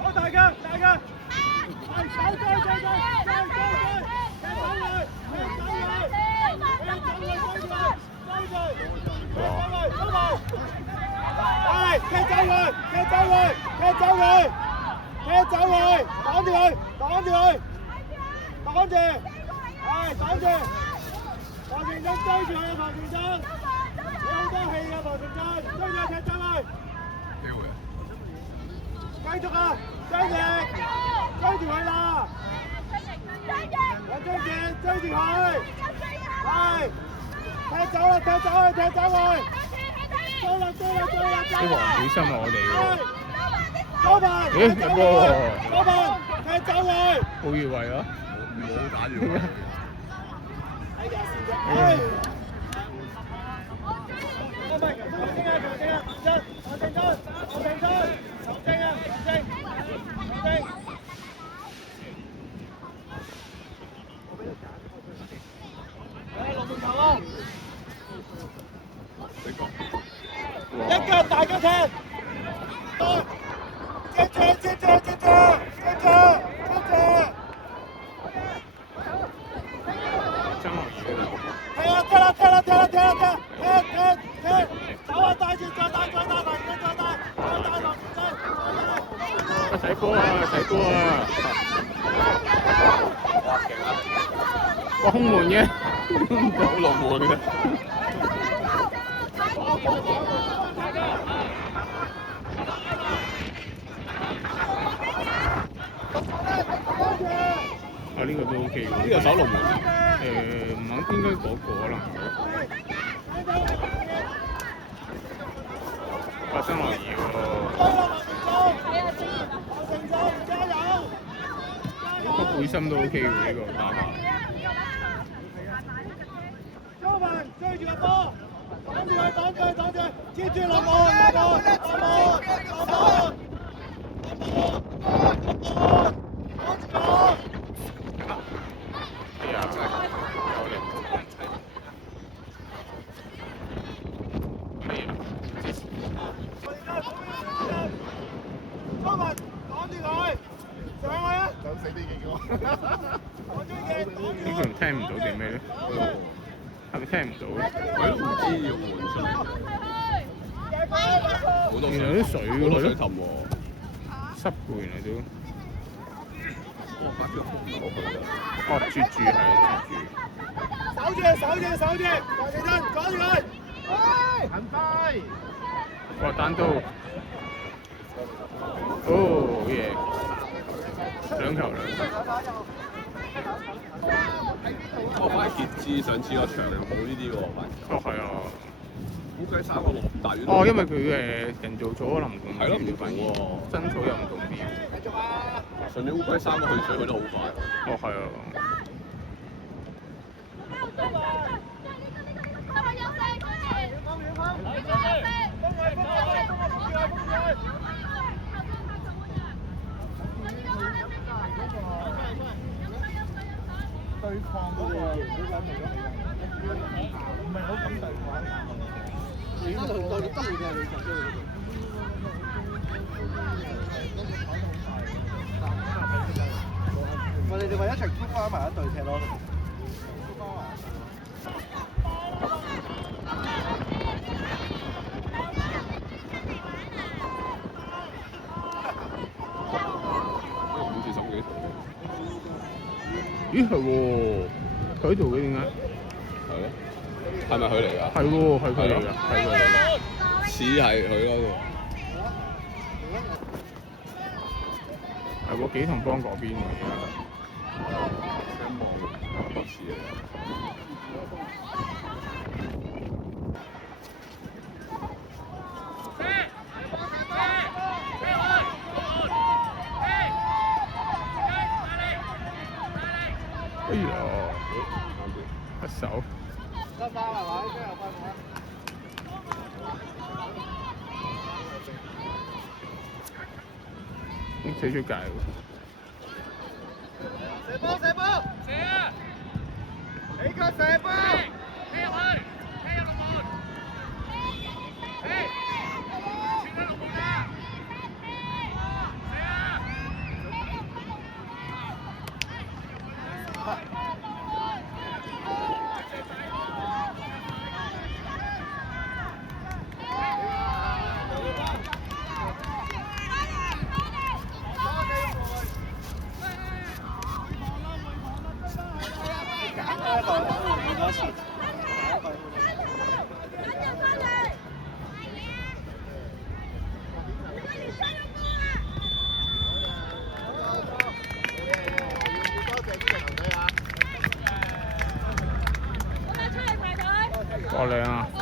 好大嘅，大嘅，係手追，係走佢，擋住佢，擋住，係擋住，黃成真追住佢啊！黃成真，你好多氣啊！黃成真，追住佢踢走佢，繼續啊！張翼，追住佢啦！黃張翼追住佢，係踢走佢，追啦！啲黃背心我哋喎。左邊，咦？入波喎！左邊，踢走佢。好越位啊！冇打住佢。一腳大腳踢，接住！張學友係啊，踢！走啊！帶住，再帶，睇波啊！哇！空門嘅，好落門嘅。啊！呢個都 OK 喎。呢個守龍門。唔肯應該嗰個可能係。發生落雨喎。個背心都 OK 喎，呢個打法。周文追住個波，擋住，接住落網，呢個人聽唔到定咩咧？係咪聽唔到？我都唔知要換水。原來啲水喎，好多水氹喎。濕嘅原來都。哦，絕住係絕住。守住，黃成真趕住佢，行快！哇！單刀。哦，好嘢！兩球。我反而傑志上次個場冇呢啲喎，哦，係啊。烏雞三個6大院。哦，因為佢人造草可能唔同係咯，唔啲同喎。真草又唔同啲。繼續啊！上年烏雞三個去水去得好快。哦，係啊。對抗嗰個唔係好敢對抗。你都對得嚟㗎，你就我哋咪一齊搬翻埋一隊踢咯。咦係喎，佢喺度嘅點解？係咯，係咪佢嚟㗎？係喎，係佢嚟㗎，係佢嚟㗎。似係佢咯。係喎，幾同幫嗰邊喎而家。似啊！哎呀，一手。得翻係嘛？即係有翻嘛？死出界喎！射波！射啊！你個射波！踢入去！踢入龍門！打前。過兩啊！